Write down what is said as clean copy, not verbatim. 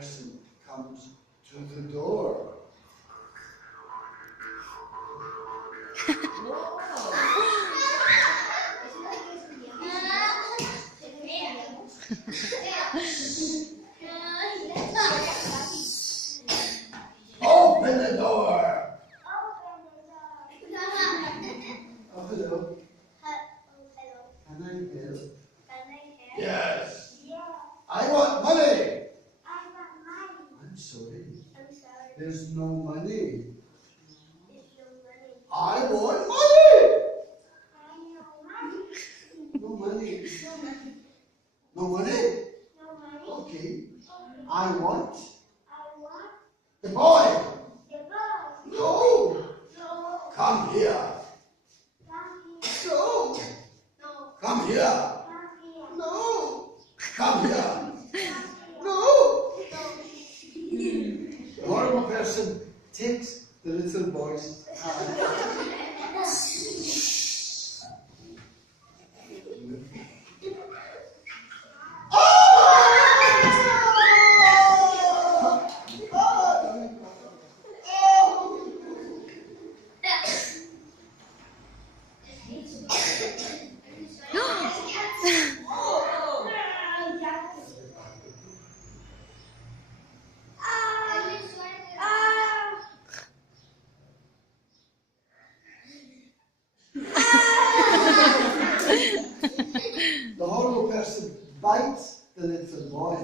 person comes to the door. Open the door. Oh, hello. Can I help? Yes. I want money. I'm sorry. There's no money. I want money. No money. No money? Okay. I want the boy. No. Come here. No. Come here. No. Come here. No. The horrible person takes the little boy's hand. The horrible person bites the little boy.